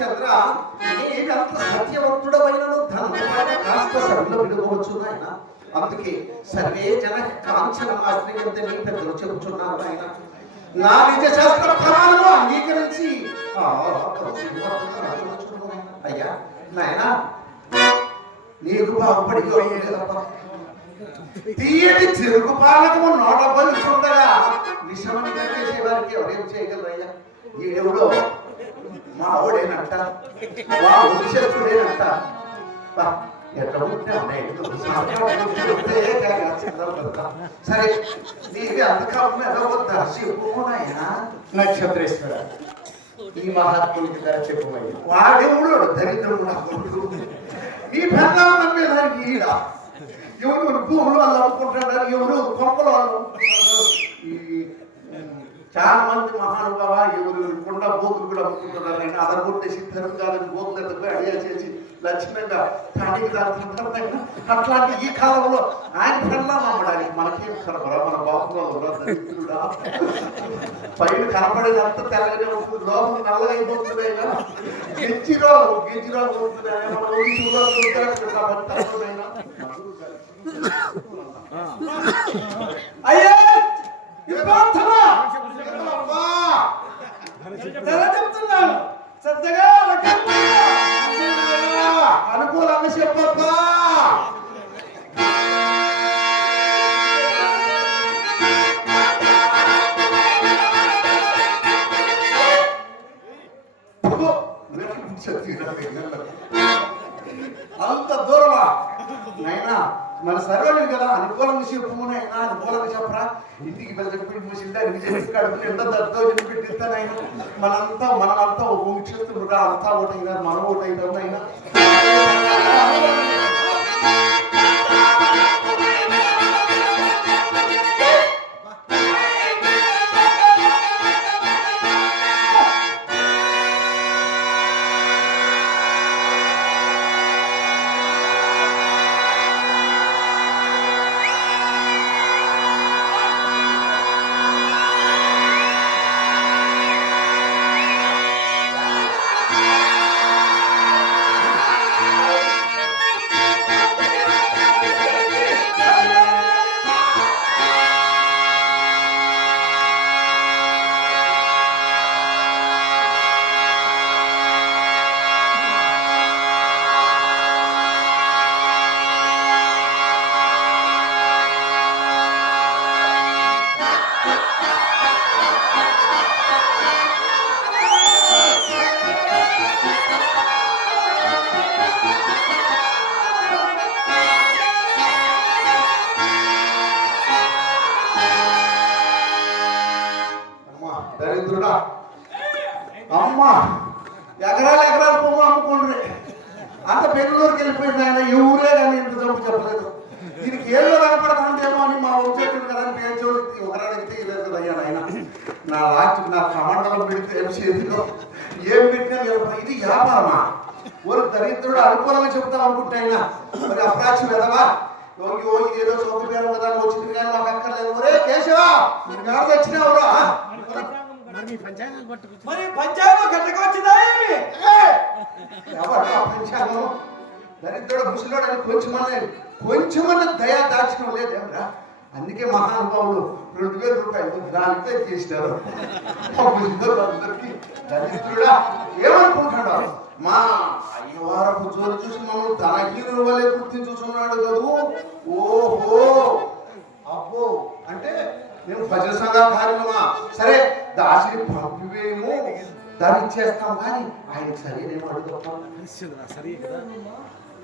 చంద్ర నీవెంత సత్యవంతుడమైనను ధనమైన కాస్త సభ్యులు విలువవచ్చు ఆయన అందుకే సర్వే జన కాంచన ఆశ్రయంత నీ పెద్దలు చెబుతున్నారు ఆయన నా నిజ శాస్త్ర ఫలాలను అంగీకరించి అయ్యా నాయన నీకు బాగుపడి తీయటి చెరుకు పాలకము నోట బలుతుండగా విషమని కట్టేసే వారికి ఎవరేం చేయగలరయ్యా? ఈడెవడో మా ఓడేనంట మా బా, ఎట్లా సరే నీవి అంతకాలం ఎలా వద్దా చెప్పుకున్నాయనా నక్షత్రేశ్వర ఈ మహాత్మునికి ధర చెప్పమయ్యా. వాడెవడు దరిద్రుడు నా కొడుకు. ఈ పెద్దాం నమ్మేదానికి ఈడ. ఎవరు భూములు వాళ్ళు అమ్ముకుంటున్నారు ఎవరు కొంపలు వాళ్ళు చాలా మంది మహానుభావ ఎవరు కొండ బోతులు కూడా అమ్ముకుంటున్నారు ఆయన అదగొట్టేసి సిద్ధరం కాదని బోతులు పోయి అడిగా చేసి లక్ష్యంగా కానీ దాని అట్లాంటి ఈ కాలంలో ఆయన కన్నా అమ్మడానికి మనకేం కనపరా మన బాబులో దరిద్రుడా పైన కనపడేదంతా తెల్లగానే ఉంటుంది. లోపల నల్లగా కదా. అయినా గెజ్జిరో గెజ్జిరో ఉంటుంది. అయినా మన ఊరి చూడాలి అంత దూరమా? నైనా మన సర్వలు కదా అనుకూలంగా చెప్పు నైనా అనుకూలంగా చెప్పరా ఇంటికి వెళ్ళి చెప్పి మూసింది అని చెప్పి కడుపు ఎంత దర్దో పెట్టిస్తానైనా మనంతా మనమంతా ఒక ముఖ్యస్తులుగా అంతా ఓటైనా మనం ఓటైనా అయినా అమ్మా ఎకరాలు ఎకరాలు పువ్వు అమ్ముకుండ్రి. అంత పెళ్ళూరుకి వెళ్ళిపోయింది ఆయన ఈ ఊరే కానీ ఇంత జబ్బు చెప్పలేదు. దీనికి ఏళ్ళు కనపడుతుందేమో అని మా వంశేతుడు కదా అని పేరు ఒకరాడికి తీయలేదు కదా అయ్యా ఆయన నా లాస్ట్ నా కమండలం పెడితే ఏం చేతిలో ఏం పెట్టినా నిలబడి ఇది వ్యాపారమా? ఒక దరిద్రుడు అనుకూలంగా చెప్తాం అనుకుంటా ఆయన మరి అప్రాచి వెదవా యోగి ఓ ఇది ఏదో చౌక పేరు కదా వచ్చింది కానీ మాకు అక్కర్లేదు. ఒరే కేశవా మీరు కాదు వచ్చినావురా మరి పంచాంగం కట్టకొచ్చిందా? ఏమి? ఎవరు ఆ పంచాంగం? దరిద్రుడు ముసలోడు అని కొంచెమన్న కొంచెమన్న దయా దాచినం లేదేమరా అందుకే మహానుభావులు రెండు వేల రూపాయలు వేలు చేసినారు ముసలోళ్ళందరికీ దరిద్రుడా ఏమనుకుంటాడు మా అయ్యవారపు జోలు చూసి మమ్మల్ని తన హీరో వలె గుర్తించుతున్నాడు కదూ? ఓహో! అబ్బో! అంటే నేను భజన సంఘ కార్యక్రమా సరే దాసిని పంపివేయము. దాన్ని ఇచ్చేస్తాం కానీ ఆయనకి సరైన అడుగుతాం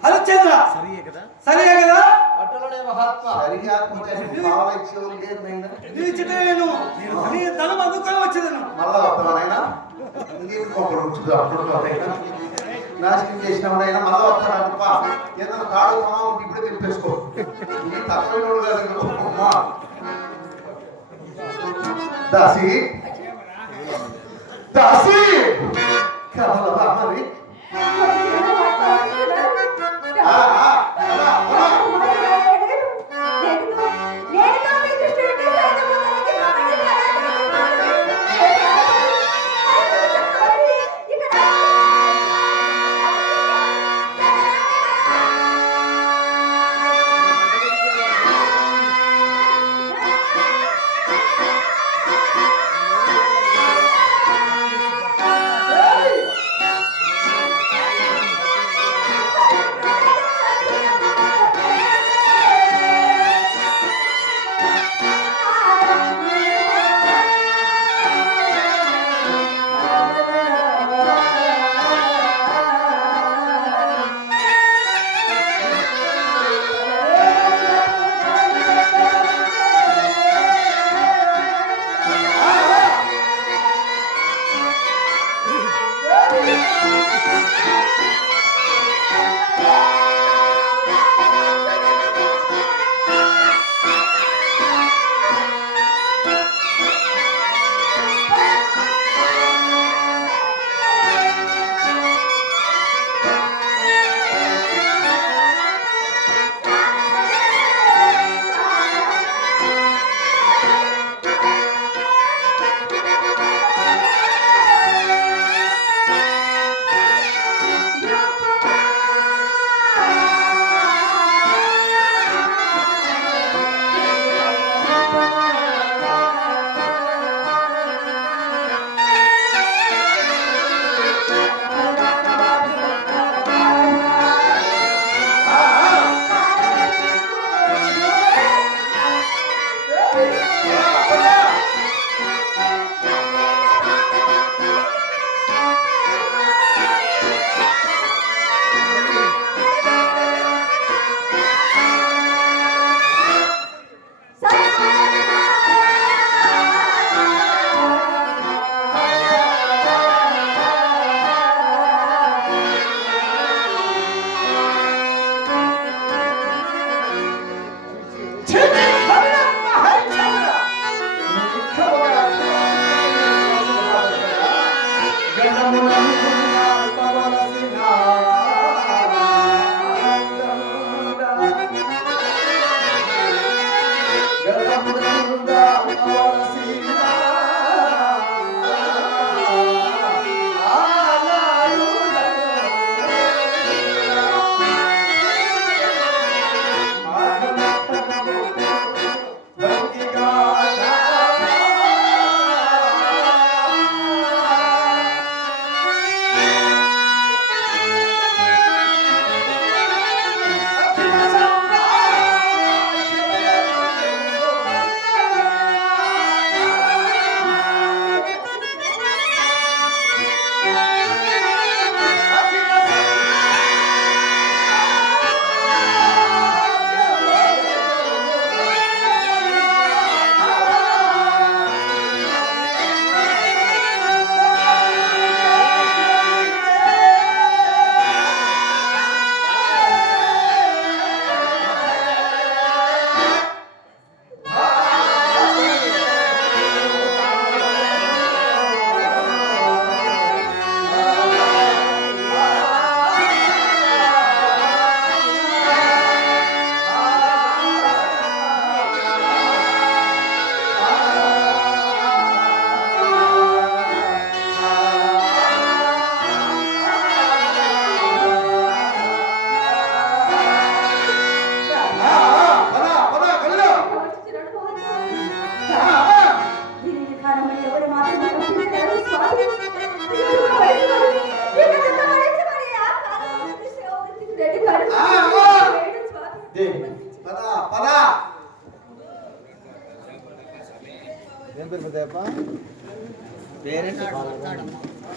హరిశ్చంద్ర సరే కదా? అటులనే మహాత్మా. లేదు నాయనా. నీ చిట నేను? నీ ధనం అందుకొని వచ్చేదను మళ్ళా వస్తావా నాయనా? ఇంకేం కొంపలు ఉంచుదు అప్పుడు నాయనా? నాశనం చేసినావునైనా మళ్ళా ఏదైనా తాడు తమా ఇప్పుడే తిప్పేసుకో నీ తప్పైన కాదు కదా, దాసి దాసి కదలవా మరి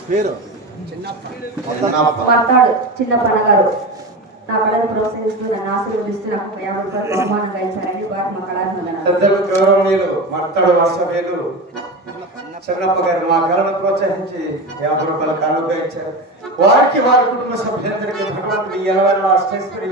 పేరు? మత్తాడు చిన్న పనగారు నా కళను ప్రోత్సహిస్తూ నన్ను ఆశీర్వదిస్తూ నాకు ఒక యాభై రూపాయలు బహుమానంగా ఇచ్చారని వారు మా గౌరవనీయులు మత్తడు చిన్నప్ప గారు మా కళను ప్రోత్సహించి యాభై రూపాయల కానుక ఇచ్చారు. వారికి వారి కుటుంబ సభ్యులందరికీ భగవంతుడి ఎలవెల్లా అష్టేశ్వరి